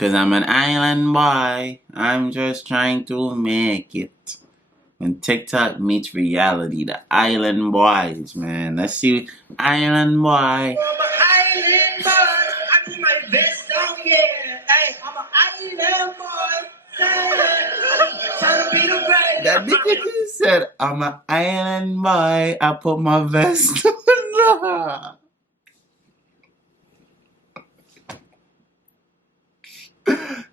Cause I'm an island boy. I'm just trying to make it. When TikTok meets reality, the island boys, man. Let's see, island boy. I'm an island boy. I put my vest on, yeah. Hey, I'm an island boy. Trying to be the greatest. That nigga just said, I'm an island boy. I put my vest on.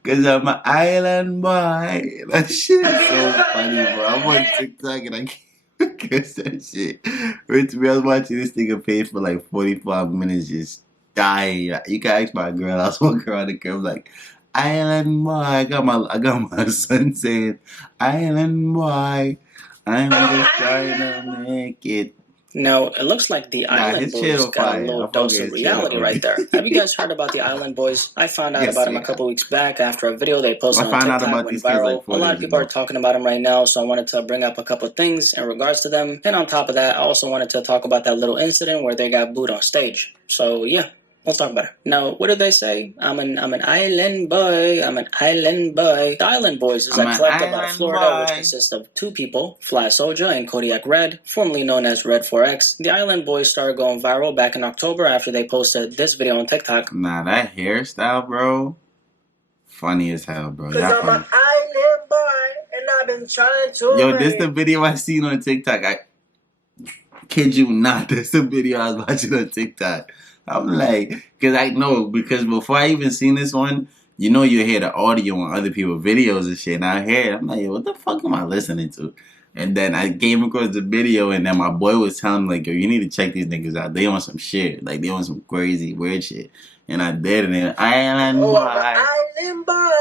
Cause I'm an island boy. That shit is so funny, bro. I'm on TikTok and I can't guess that shit. Wait, to be honest, watching this nigga page for like 45 minutes just dying. You can ask my girl. I was walking around the curve like, island boy. I got my son saying, island boy. I'm just trying to make it. Now, it looks like the Island Boys got a little dose of reality right there. Have you guys heard about the Island Boys? I found out about them a couple weeks back after a video they posted on TikTok went viral. A lot of people are talking about them right now, so I wanted to bring up a couple of things in regards to them. And on top of that, I also wanted to talk about that little incident where they got booed on stage. So, yeah. Let's talk about it. Now, what did they say? I'm an island boy. I'm an island boy. The Island Boys is a collective out of Florida which consists of two people, Fly Soulja and Kodiak Red, formerly known as Red 4X. The Island Boys started going viral back in October after they posted this video on TikTok. Nah, that hairstyle, bro, funny as hell, bro. Cause I'm an island boy and I've been trying to. Yo, this the video I seen on TikTok. I kid you not, this the video I was watching on TikTok. I'm like, because before I even seen this one, you know you hear the audio on other people's videos and shit. And I hear it, I'm like, yo, what the fuck am I listening to? And then I came across the video and then my boy was telling me, like, yo, you need to check these niggas out. They on some shit. Like, they on some crazy, weird shit. And I did it. And island boy. Island boy.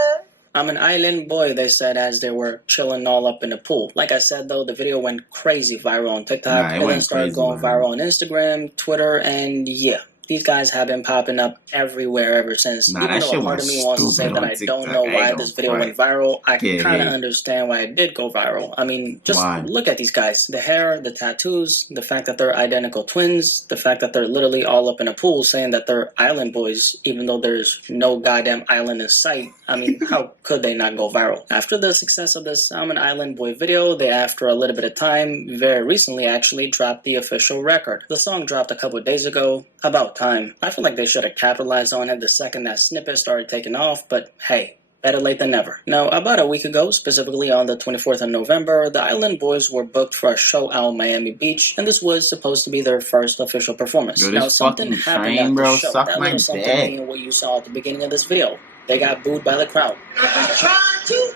I'm an island boy, they said as they were chilling all up in the pool. Like I said, though, the video went crazy viral on TikTok. And then started going viral on Instagram, Twitter, and yeah. These guys have been popping up everywhere ever since. Even though a part of me wants to say that I don't know why this video went viral, I can kind of understand why it did go viral. I mean, just look at these guys. The hair, the tattoos, the fact that they're identical twins, the fact that they're literally all up in a pool saying that they're island boys, even though there's no goddamn island in sight. I mean, how could they not go viral? After the success of this I'm an Island Boy video, they, after a little bit of time, very recently actually dropped the official record. The song dropped a couple of days ago. About time. I feel like they should have capitalized on it the second that snippet started taking off, but hey, better late than never. Now, about a week ago, specifically on the 24th of November, the Island Boys were booked for a show out in Miami Beach, and this was supposed to be their first official performance. Yo, now, something happened at the show. That little something being what you saw at the beginning of this video. They got booed by the crowd. I'm trying to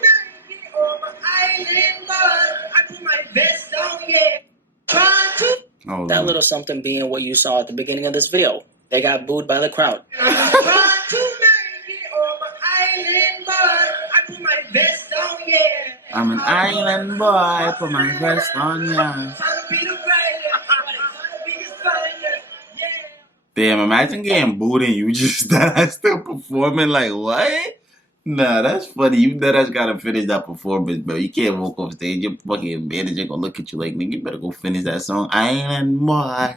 make it on my island boy. I put my vest on, yeah. Trying to. That little something being what you saw at the beginning of this video. They got booed by the crowd. I'm trying to make it on my island boy. I put my vest on, yeah. I'm an island boy. I put my vest on, yeah. Trying to be the greatest. Trying to be the funniest, yeah. Damn, imagine getting booed and you just still performing like what? Nah, that's funny. You just gotta finish that performance, bro. You can't walk off stage. Your fucking manager gonna look at you like, nigga, you better go finish that song. Island boy.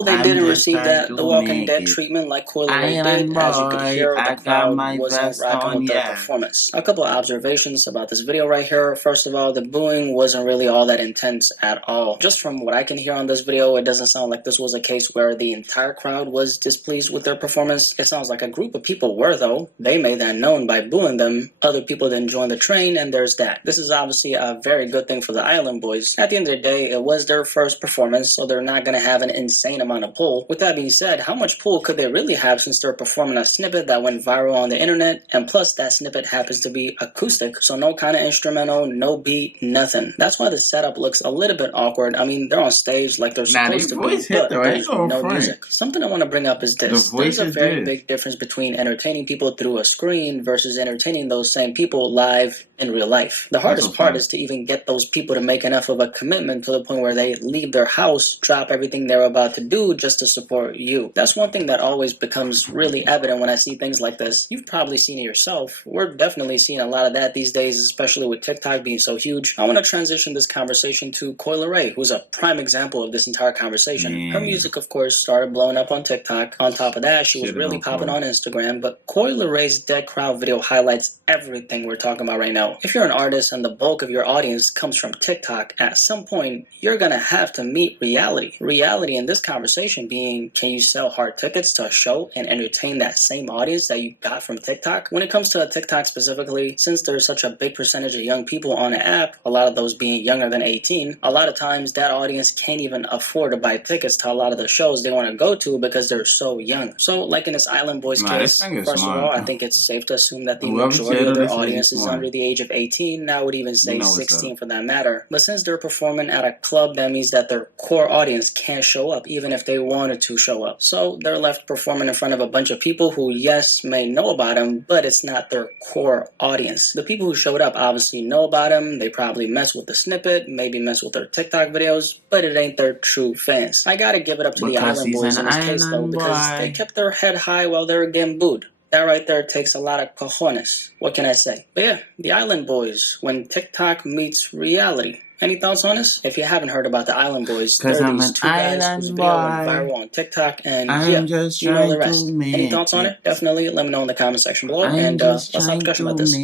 They didn't receive that The Walking Dead treatment like Coil Ray did. As you could hear, the crowd wasn't rocking with their performance. A couple of observations about this video right here. First of all, the booing wasn't really all that intense at all. Just from what I can hear on this video, it doesn't sound like this was a case where the entire crowd was displeased with their performance. It sounds like a group of people were, though. They made that known by booing them. Other people didn't join the train, and there's that. This is obviously a very good thing for the Island Boys. At the end of the day, it was their first performance, so they're not going to have an insane amount of pull. With that being said, how much pull could they really have since they're performing a snippet that went viral on the internet, and plus that snippet happens to be acoustic, so no kind of instrumental, no beat, nothing. That's why the setup looks a little bit awkward. I mean, they're on stage like they're supposed to be, but there's no music. Something I want to bring up is this. There's a very big difference between entertaining people through a screen versus entertaining those same people live in real life. The hardest part is to even get those people to make enough of a commitment to the point where they leave their house, drop everything they're about to do, do just to support you. That's one thing that always becomes really evident when I see things like this. You've probably seen it yourself. We're definitely seeing a lot of that these days, especially with TikTok being so huge. I want to transition this conversation to Coi Leray, who's a prime example of this entire conversation. Her music, of course, started blowing up on TikTok. On top of that, she was really popping on Instagram, but Coi Leray's Dead Crowd video highlights everything we're talking about right now. If you're an artist and the bulk of your audience comes from TikTok, at some point, you're gonna have to meet reality. Reality in this conversation being, can you sell hard tickets to a show and entertain that same audience that you got from TikTok? When it comes to TikTok specifically, since there's such a big percentage of young people on the app, a lot of those being younger than 18, a lot of times that audience can't even afford to buy tickets to a lot of the shows they want to go to because they're so young. So like in this Island Boys case, first of all, I think it's safe to assume that the majority of their audience is under the age of 18. I would even say 16 for that matter. But since they're performing at a club, that means that their core audience can't show up, even if they wanted to show up. So they're left performing in front of a bunch of people who, yes, may know about them, but it's not their core audience. The people who showed up obviously know about them. They probably mess with the snippet, maybe mess with their TikTok videos, but it ain't their true fans. I gotta give it up to the Island Boys in this case, though, because they kept their head high while they were getting booed. That right there takes a lot of cojones. What can I say? But yeah, the Island Boys, when TikTok meets reality. Any thoughts on this? If you haven't heard about the Island Boys, there are these two guys whose video went viral on TikTok, and yeah, you know the rest. Any thoughts on it? Definitely let me know in the comment section below, and let's have a discussion about this.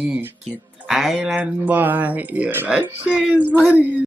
Island Boy. Yeah, that shit is funny.